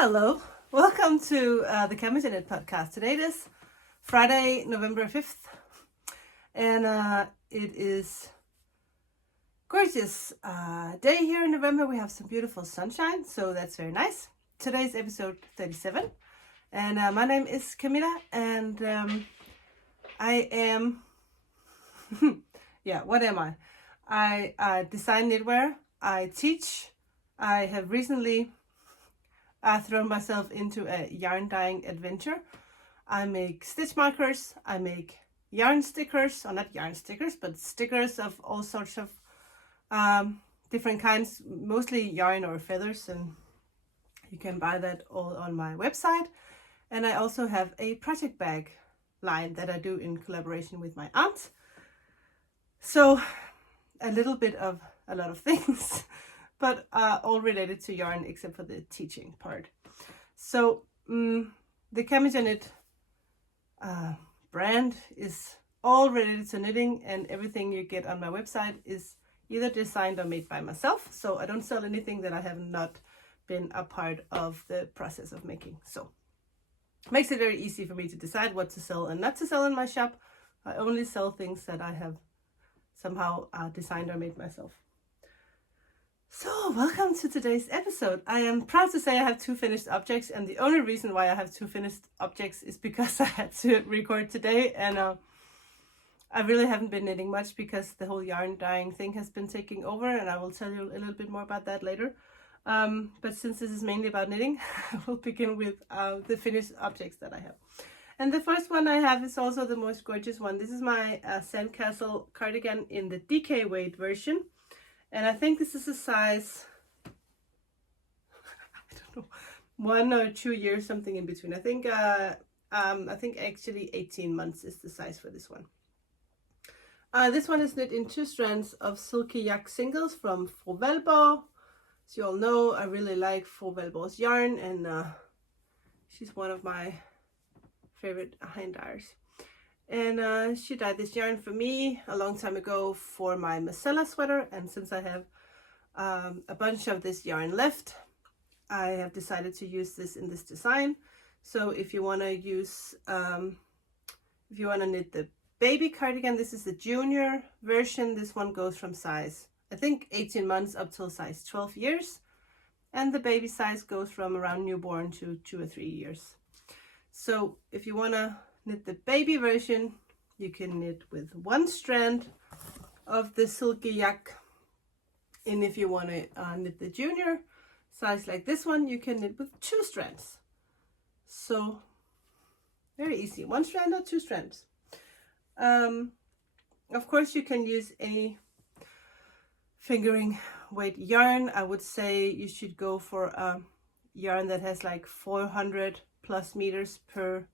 Hello, welcome to the Cardigan podcast. Today it is Friday, November 5th, and it is gorgeous day here in November. We have some beautiful sunshine, so that's very nice. Today's episode 37, and my name is Camilla, and I am, what am I? I design knitwear, I teach, I have recently thrown myself into a yarn dyeing adventure. I make stitch markers, I make yarn stickers, or not yarn stickers, but stickers of all sorts of different kinds, mostly yarn or feathers, and you can buy that all on my website. And I also have a project bag line that I do in collaboration with my aunt. So a little bit of a lot of things, but all related to yarn except for the teaching part. So the Cardigan brand is all related to knitting, and everything you get on my website is either designed or made by myself. So I don't sell anything that I have not been a part of the process of making. So it makes it very easy for me to decide what to sell and not to sell in my shop. I only sell things that I have somehow designed or made myself. So welcome to today's episode. I am proud to say I have 2 finished objects, and the only reason why I have 2 finished objects is because I had to record today, and I really haven't been knitting much because the whole yarn dyeing thing has been taking over, and I will tell you a little bit more about that later. But since this is mainly about knitting, I will begin with the finished objects that I have. And the first one I have is also the most gorgeous one. This is my Sandcastle cardigan in the DK weight version. And I think this is a size, I don't know, 1 or 2 years, something in between. I think actually 18 months is the size for this one. This one is knit in 2 strands of Silky Yak singles from Frovelborg. As you all know, I really like Frovelborg's yarn, and she's one of my favorite hand dyers. And she dyed this yarn for me a long time ago for my Marcella sweater, and since I have a bunch of this yarn left, I have decided to use this in this design. So if you want to use, if you want to knit the baby cardigan, this is the junior version. This one goes from size, I think, 18 months up till size 12 years. And the baby size goes from around newborn to 2 or 3 years. So if you want to knit the baby version, you can knit with 1 strand of the Silky Yak. And if you want to knit the junior size like this one, you can knit with 2 strands. So very easy, 1 strand or 2 strands. Of course, you can use any fingering weight yarn. I would say you should go for a yarn that has like 400 plus meters per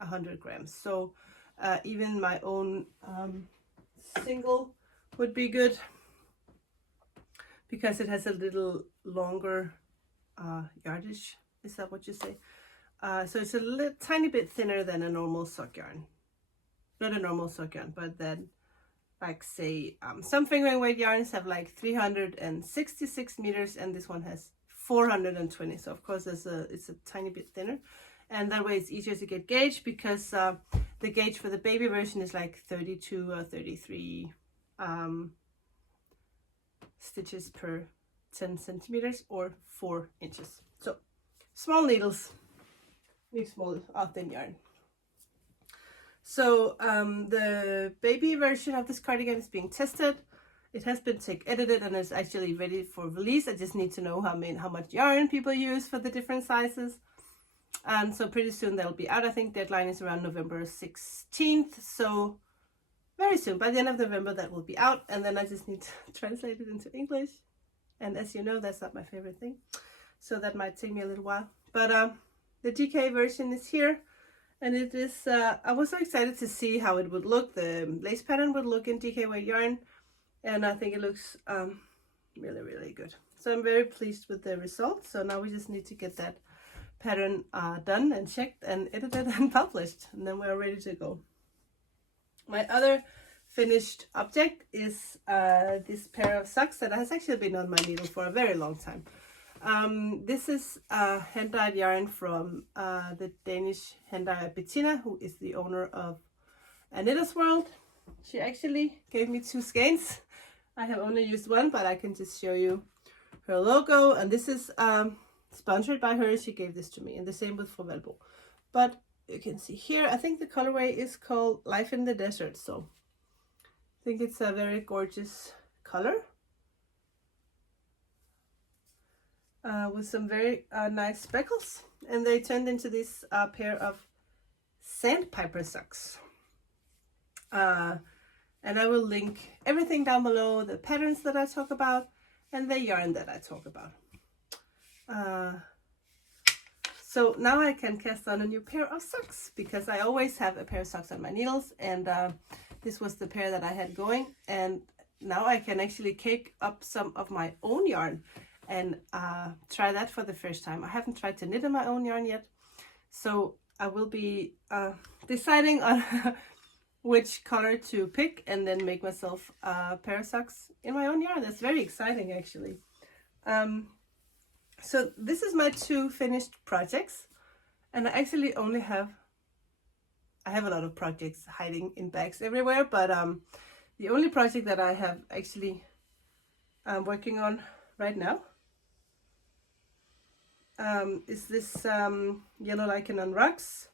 100 grams. So even my own single would be good because it has a little longer yardage. Is that what you say? So it's a tiny bit thinner than a normal sock yarn. Not a normal sock yarn, but then, like, say some fingering weight yarns have like 366 meters, and this one has 420. So of course it's a tiny bit thinner, and that way it's easier to get gauge, because the gauge for the baby version is like 32 or 33 stitches per 10 centimeters or 4 inches. So small needles need small thin yarn. So the baby version of this cardigan is being tested. It has been edited and is actually ready for release. I just need to know how much yarn people use for the different sizes. And so pretty soon that'll be out. I think deadline is around November 16th. So very soon, by the end of November, that will be out. And then I just need to translate it into English. And as you know, that's not my favorite thing. So that might take me a little while. But the DK version is here. And it is, I was so excited to see how it would look. The lace pattern would look in DK weight yarn. And I think it looks really, really good. So I'm very pleased with the results. So now we just need to get that pattern done and checked and edited and published. And then we're ready to go. My other finished object is this pair of socks that has actually been on my needle for a very long time. This is hand-dyed yarn from the Danish hand dyer Bettina, who is the owner of A Knitter's World. She actually gave me 2 skeins. I have only used one, but I can just show you her logo. And this is sponsored by her. She gave this to me, and the same with Frovalbo. But you can see here, I think the colorway is called Life in the Desert. So I think it's a very gorgeous color. With some very nice speckles, and they turned into this pair of Sandpiper Socks. And I will link everything down below, the patterns that I talk about and the yarn that I talk about. So now I can cast on a new pair of socks, because I always have a pair of socks on my needles, and this was the pair that I had going, and now I can actually cake up some of my own yarn and try that for the first time. I haven't tried to knit in my own yarn yet, so I will be deciding on which color to pick and then make myself a pair of socks in my own yarn. That's very exciting, actually. So this is my 2 finished projects, and I actually only have, I have a lot of projects hiding in bags everywhere, but the only project that I have actually working on right now is this yellow Lichen on rocks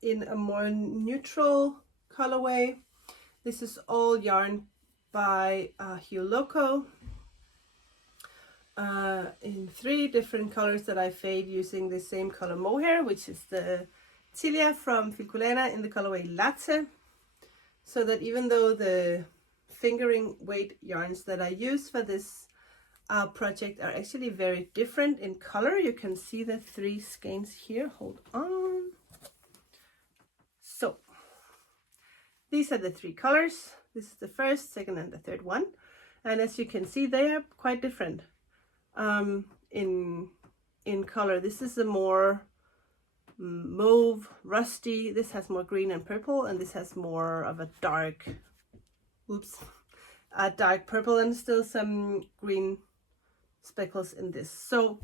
in a more neutral colorway. This is all yarn by Hue Loco in 3 different colors that I fade using the same color mohair, which is the Tilia from Filculena in the colorway Latte, so that even though the fingering weight yarns that I use for this project are actually very different in color. You can see the 3 skeins here. Hold on. So these are the 3 colors. This is the first, second, and the third one. And as you can see, they are quite different in color. This is a more mauve, rusty. This has more green and purple, and this has more of a dark, a dark purple, and still some green speckles in this. So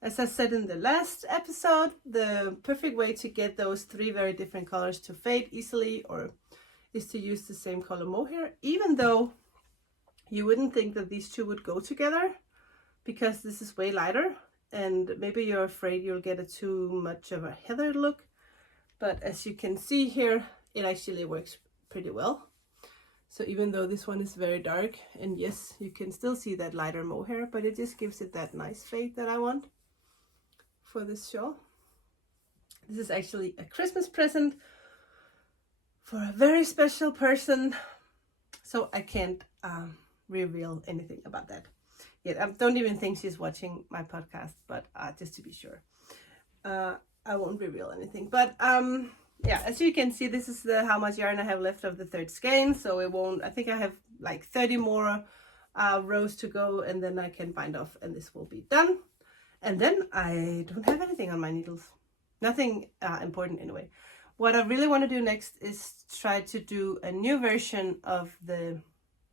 as I said in the last episode, the perfect way to get those 3 very different colors to fade easily is to use the same color mohair, even though you wouldn't think that these 2 would go together, because this is way lighter and maybe you're afraid you'll get too much of a heather look. But as you can see here, it actually works pretty well. So even though this one is very dark, and yes, you can still see that lighter mohair, but it just gives it that nice fade that I want for this shawl. This is actually a Christmas present for a very special person, so I can't reveal anything about that yet. I don't even think she's watching my podcast, but just to be sure, I won't reveal anything. But yeah, as you can see, this is how much yarn I have left of the 3rd skein, so it won't, I think I have like 30 more rows to go, and then I can bind off and this will be done. And then I don't have anything on my needles. Nothing important anyway. What I really want to do next is try to do a new version of the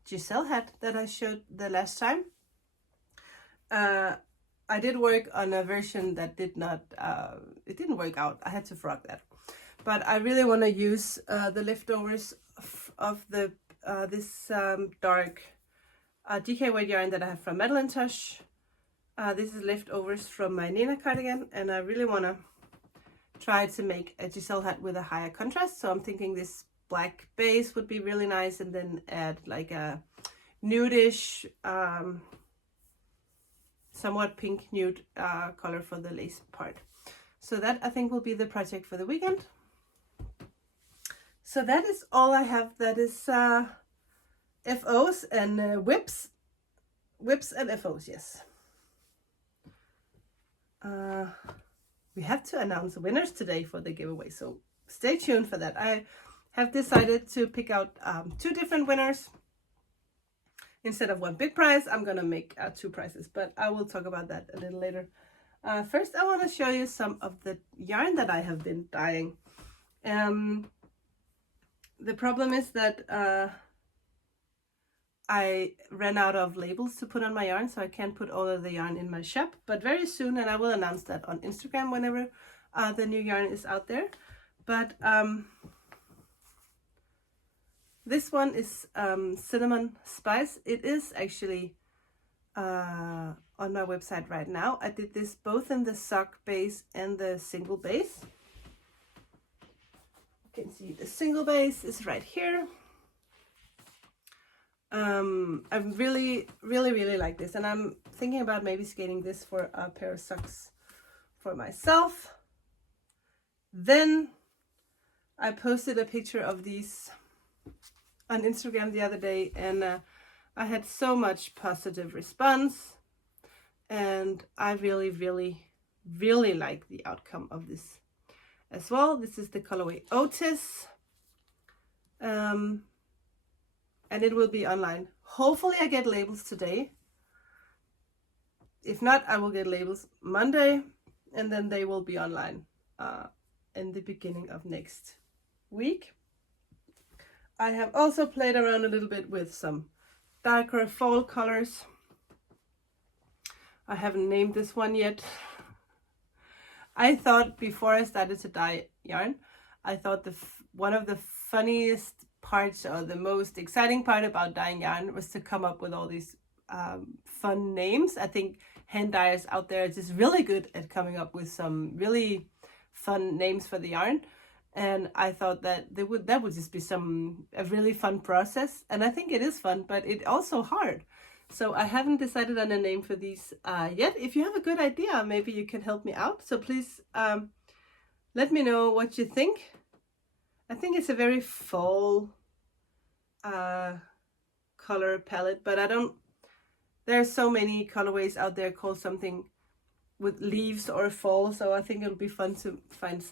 Giselle hat that I showed the last time. I did work on a version that did not, it didn't work out. I had to frog that. But I really want to use the leftovers of the this dark DK weight yarn that I have from Madeline Tosh. This is leftovers from my Nina cardigan, and I really want to try to make a Giselle hat with a higher contrast. So I'm thinking this black base would be really nice, and then add like a nudish, somewhat pink nude color for the lace part. So that I think will be the project for the weekend. So that is all I have. That is FOs and whips and FOs, yes. We have to announce winners today for the giveaway, so stay tuned for that. I have decided to pick out 2 different winners. Instead of 1 big prize, I'm gonna make 2 prizes, but I will talk about that a little later. First, I want to show you some of the yarn that I have been dyeing. The problem is that I ran out of labels to put on my yarn, so I can't put all of the yarn in my shop, but very soon, and I will announce that on Instagram whenever the new yarn is out there. But this one is cinnamon spice. It is actually on my website right now. I did this both in the sock base and the single base. You can see the single base is right here. I really like this, and I'm thinking about maybe skein this for a pair of socks for myself. Then I posted a picture of these on Instagram the other day, and I had so much positive response, and I really like the outcome of this as well. This is the colorway Otis. And it will be online. Hopefully I get labels today. If not, I will get labels Monday, and then they will be online in the beginning of next week. I have also played around a little bit with some darker fall colors. I haven't named this one yet. I thought before I started to dye yarn, I thought one of the funniest parts, or the most exciting part about dyeing yarn, was to come up with all these fun names. I think hand dyers out there are just really good at coming up with some really fun names for the yarn, and I thought that that would just be a really fun process, and I think it is fun, but it's also hard. So I haven't decided on a name for these yet. If you have a good idea, maybe you can help me out. So please let me know what you think. I think it's a very fall color palette, but there are so many colorways out there called something with leaves or fall, so I think it'll be fun to find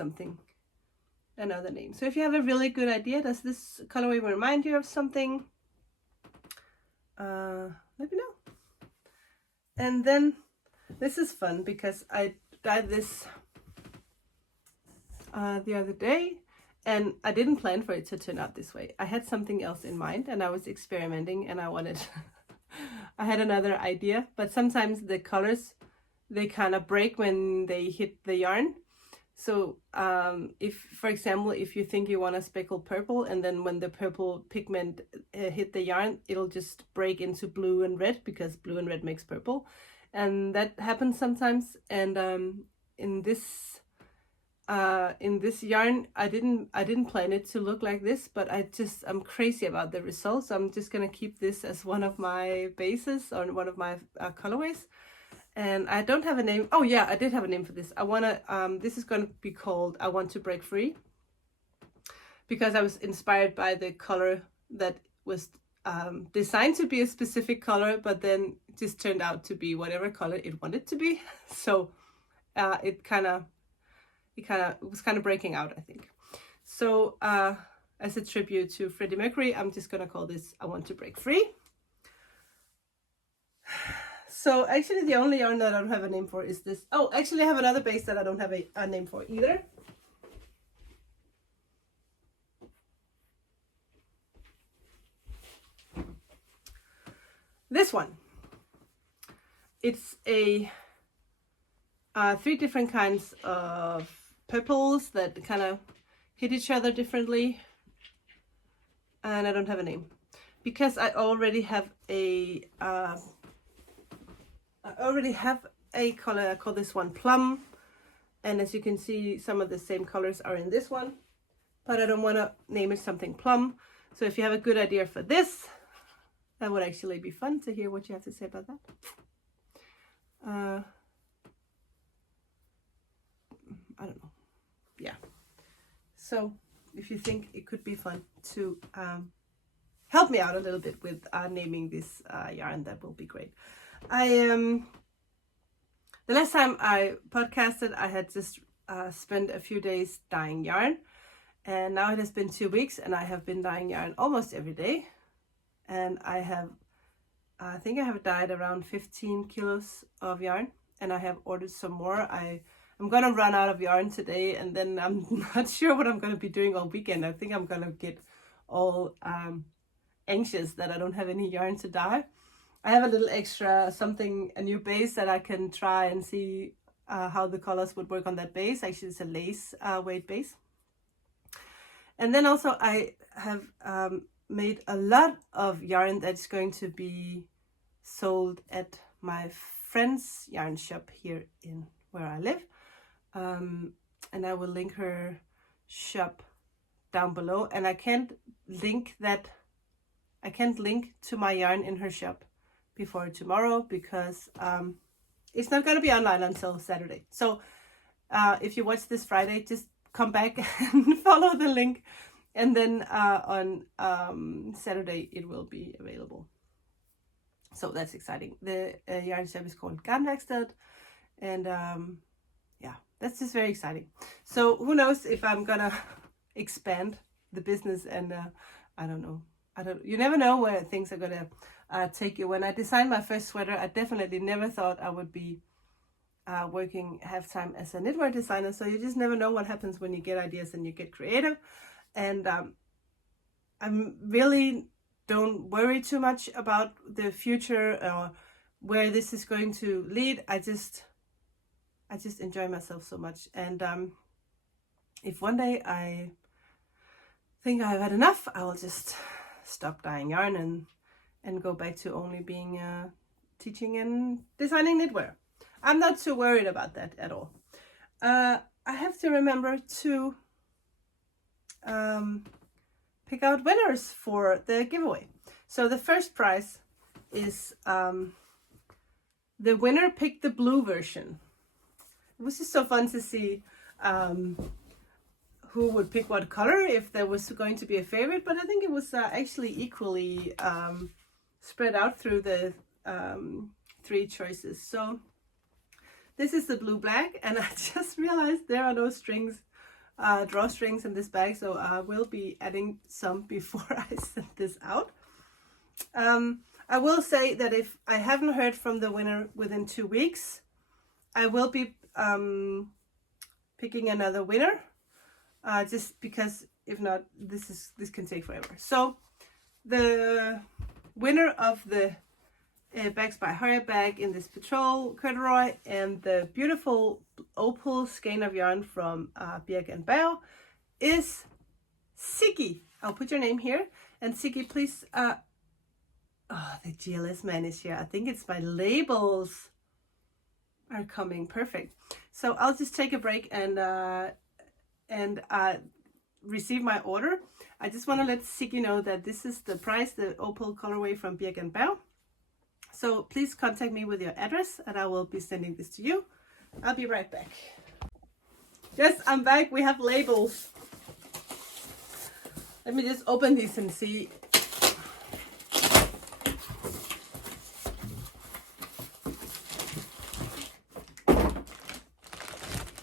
another name. So if you have a really good idea, does this colorway remind you of something? Let me know. And then this is fun because I dyed this the other day, and I didn't plan for it to turn out this way. I had something else in mind, and I was experimenting, and I wanted I had another idea, but sometimes the colors, they kind of break when they hit the yarn. So if, for example, if you think you want a speckled purple, and then when the purple pigment hit the yarn, it'll just break into blue and red, because blue and red makes purple, and that happens sometimes. And in this yarn, I didn't plan it to look like this, but I'm crazy about the results. So I'm just gonna keep this as one of my bases, or one of my colorways. And I don't have a name. Oh yeah, I did have a name for this. This is going to be called I Want to Break Free, because I was inspired by the color that was designed to be a specific color, but then just turned out to be whatever color it wanted to be. So it was kind of breaking out, I think. So as a tribute to Freddie Mercury, I'm just going to call this I Want to Break Free. So actually the only yarn that I don't have a name for is this. Oh, actually I have another base that I don't have a name for either. This one. It's a 3 different kinds of purples that kind of hit each other differently. And I don't have a name, because I already have a color. I call this one Plum, and as you can see, some of the same colors are in this one, but I don't want to name it something Plum. So if you have a good idea for this, that would actually be fun to hear what you have to say about that. I don't know. Yeah. So if you think it could be fun to help me out a little bit with naming this yarn, that will be great. The last time I podcasted, I had just spent a few days dyeing yarn, and now it has been 2 weeks, and I have been dyeing yarn almost every day, and I think I have dyed around 15 kilos of yarn, and I have ordered some more. I'm gonna run out of yarn today, and then I'm not sure what I'm gonna be doing all weekend. I think I'm gonna get all anxious that I don't have any yarn to dye. I have a little extra something, a new base that I can try and see how the colors would work on that base. Actually, it's a lace weight base. And then also I have made a lot of yarn that's going to be sold at my friend's yarn shop here in where I live. And I will link her shop down below. And I can't link to my yarn in her shop before tomorrow because it's not going to be online until Saturday. So if you watch this Friday, just come back and follow the link, and then on Saturday it will be available. So that's exciting. The yarn shop is called Garnværksted, and yeah, that's just very exciting. So who knows if I'm gonna expand the business, and I don't know. You never know where things are gonna take you. When I designed my first sweater, I definitely never thought I would be working half-time as a knitwear designer. So you just never know what happens when you get ideas and you get creative. And I'm really don't worry too much about the future or where this is going to lead. I just enjoy myself so much. And if one day I think I've had enough, I will just stop dyeing yarn and go back to only being teaching and designing knitwear. I'm not too worried about that at all. I have to remember to pick out winners for the giveaway. So the first prize is the winner picked the blue version. It was just so fun to see who would pick what color, if there was going to be a favorite, but I think it was actually equally spread out through the 3 choices. So this is the blue black, and I just realized there are no strings, drawstrings in this bag, so I will be adding some before I send this out. I will say that if I haven't heard from the winner within 2 weeks, I will be picking another winner, just because if not, this can take forever. So the winner of the Bags by Harriet bag in this Patrol corduroy and the beautiful opal skein of yarn from Birk & Bau is Siggy. I'll put your name here. And Siggy, please, oh, the GLS man is here. I think it's my labels are coming. Perfect. So I'll just take a break and receive my order. I just want to let Siggy know that this is the price, the opal colorway from Birk & Bau. So please contact me with your address and I will be sending this to you. I'll be right back. Yes, I'm back. We have labels. Let me just open these and see.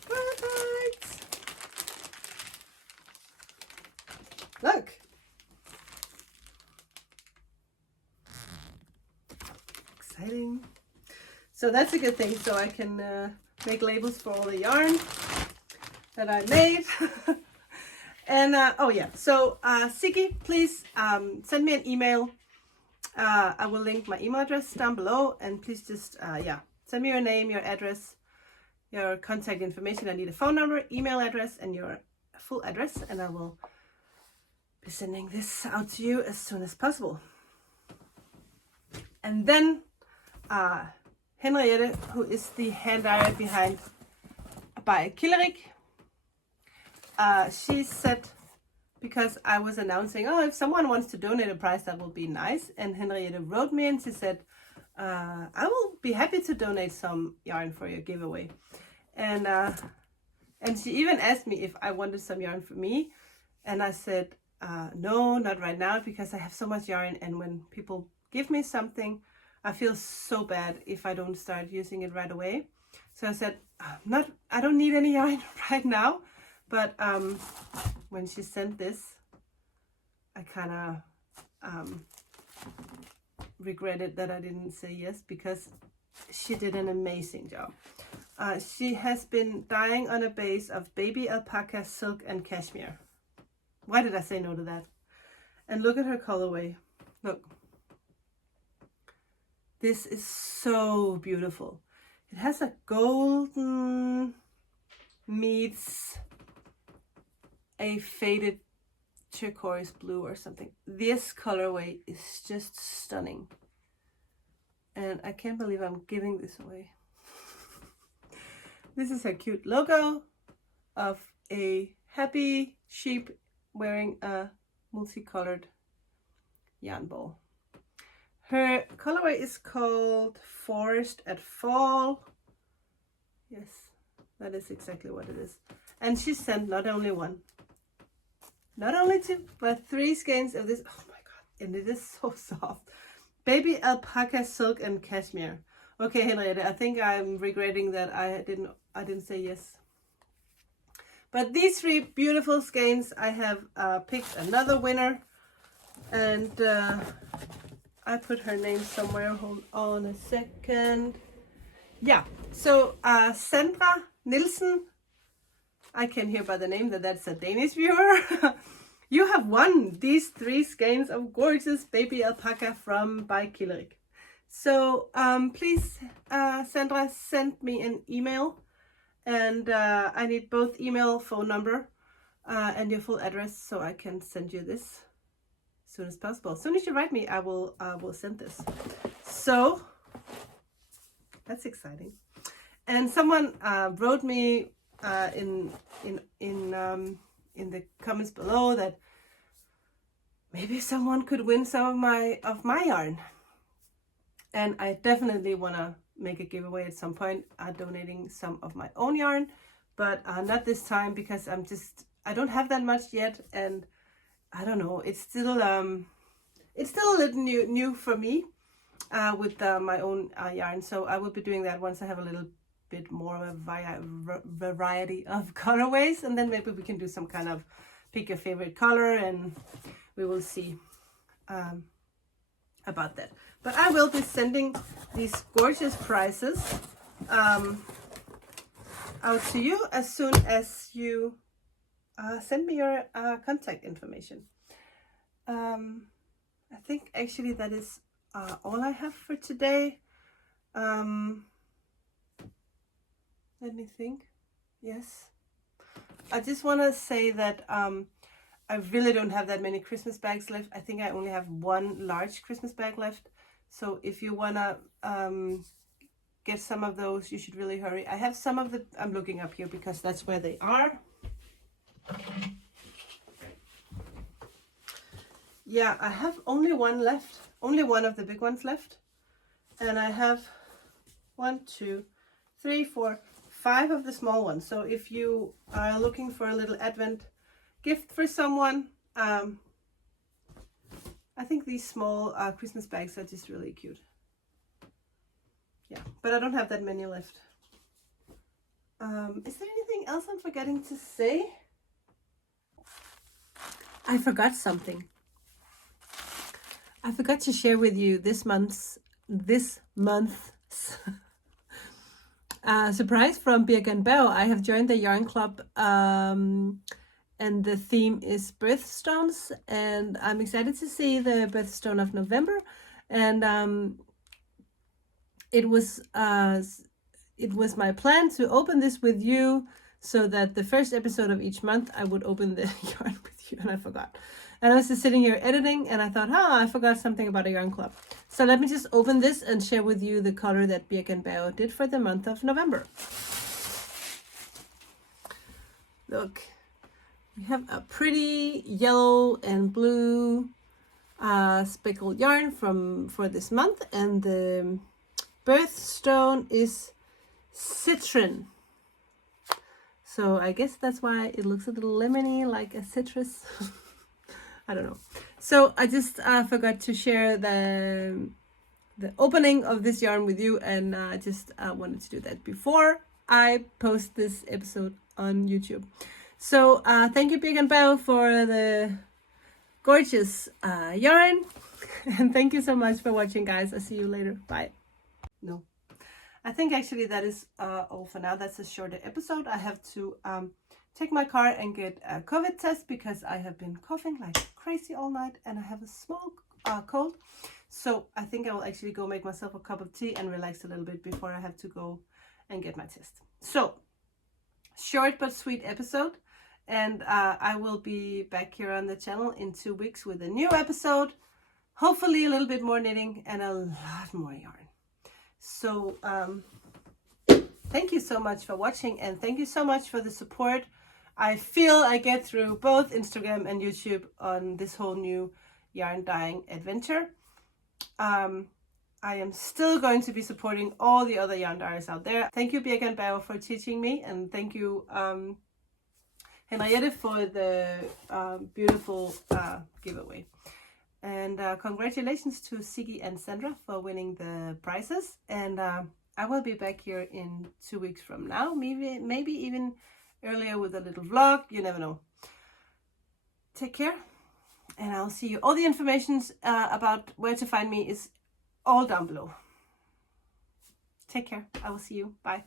Perfect. Look. Exciting. So that's a good thing. So I can make labels for all the yarn that I made. And oh yeah, so Siggy, please send me an email. I will link my email address down below, and please just yeah, send me your name, your address, your contact information. I need a phone number, email address, and your full address, and I will be sending this out to you as soon as possible. And then Henriette, who is the hand dyer behind by Killerik, she said, because I was announcing, oh, if someone wants to donate a prize, that would be nice. And Henriette wrote me and she said, I will be happy to donate some yarn for your giveaway. And she even asked me if I wanted some yarn for me. And I said, no, not right now, because I have so much yarn. And when people give me something, I feel so bad if I don't start using it right away. So I said, I don't need any yarn right now. But when she sent this, I kind of regretted that I didn't say yes, because she did an amazing job. She has been dyeing on a base of baby alpaca, silk, and cashmere. Why did I say no to that? And look at her colorway. Look. This is so beautiful. It has a golden meets a faded turquoise blue or something. This colorway is just stunning. And I can't believe I'm giving this away. This is a cute logo of a happy sheep wearing a multicolored yarn ball. Her colorway is called Forest at Fall. Yes, that is exactly what it is. And she sent not only one, not only two, but 3 skeins of this. Oh my god, and it is so soft. Baby alpaca, silk, and cashmere. Okay, Henriette, I think I'm regretting that I didn't say yes. But these 3 beautiful skeins, I have picked another winner, and I put her name somewhere. Hold on a second. Yeah, so Sandra Nielsen, I can hear by the name that that's a Danish viewer. You have won these 3 skeins of gorgeous baby alpaca from by Killerik. So please, Sandra, send me an email, and I need both email, phone number, and your full address so I can send you this as soon as possible. As soon as you write me, I will send this. So that's exciting. And someone wrote me in the comments below that maybe someone could win some of my yarn. And I definitely want to make a giveaway at some point, donating some of my own yarn, but not this time because I don't have that much yet, and I don't know, it's still a little new for me with my own yarn. So I will be doing that once I have a little bit more of a variety of colorways, and then maybe we can do some kind of pick your favorite color, and we will see about that. But I will be sending these gorgeous prizes out to you as soon as you send me your contact information. I think actually that is all I have for today. Let me think. Yes. I just want to say that I really don't have that many Christmas bags left. I think I only have 1 large Christmas bag left. So if you want to get some of those, you should really hurry. I have some of the, I'm looking up here because that's where they are. Yeah, I have only 1 left. Only 1 of the big ones left. And I have 1, 2, 3, 4, 5 of the small ones. So if you are looking for a little Advent gift for someone, I think these small Christmas bags are just really cute. Yeah, but I don't have that many left. Is there anything else I'm forgetting to say? I forgot something. I forgot to share with you this month's surprise from Birk and Bell. I have joined the yarn club, and the theme is birthstones, and I'm excited to see the birthstone of November. And it was my plan to open this with you, so that the first episode of each month I would open the yarn with you, and I forgot. And I was just sitting here editing, and I thought, I forgot something about a yarn club. So let me just open this and share with you the color that Birk and Bell did for the month of November. Look, we have a pretty yellow and blue speckled yarn for this month, and the birthstone is citron. So I guess that's why it looks a little lemony, like a citrus. I don't know. So I just forgot to share the opening of this yarn with you, and I just wanted to do that before I post this episode on YouTube. So thank you, Birk and Bell, for the gorgeous yarn, and thank you so much for watching, guys. I'll see you later. Bye. No, I think actually that is all for now. That's a shorter episode. I have to take my car and get a COVID test because I have been coughing like crazy all night, and I have a small cold. So I think I will actually go make myself a cup of tea and relax a little bit before I have to go and get my test. So, short but sweet episode. And I will be back here on the channel in 2 weeks with a new episode. Hopefully a little bit more knitting and a lot more yarn. So, thank you so much for watching, and thank you so much for the support. I feel I get through both Instagram and YouTube on this whole new yarn dyeing adventure. I am still going to be supporting all the other yarn dyers out there. Thank you, Birgit and Bauer, for teaching me, and thank you, Henriette, for the beautiful giveaway. And congratulations to Siggy and Sandra for winning the prizes. And I will be back here in 2 weeks from now, maybe even earlier with a little vlog. You never know. Take care, and I'll see you. All the information about where to find me is all down below. Take care. I will see you. Bye.